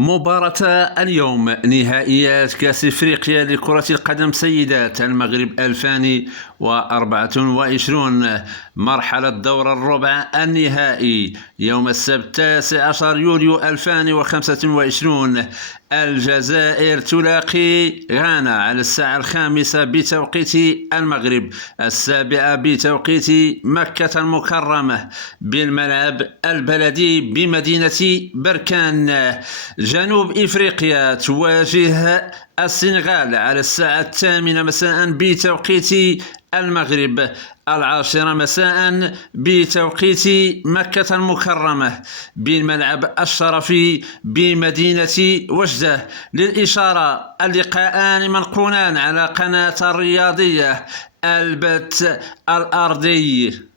مباراة اليوم نهائيات كأس إفريقيا لكرة القدم سيدات المغرب 2024 مرحلة دور الربع النهائي يوم السبت 19 يوليو 2025. الجزائر تلاقي غانا على الساعة 5 بتوقيت المغرب، 7 بتوقيت مكة المكرمة، بالملعب البلدي بمدينة بركان. جنوب إفريقيا تواجه السنغال على الساعة 8 مساء بتوقيت المغرب، 10 مساء بتوقيت مكة المكرمة، بالملعب الشرفي بمدينة وجدة. للإشارة اللقاءان منقولان على قناة الرياضية البث الأرضي.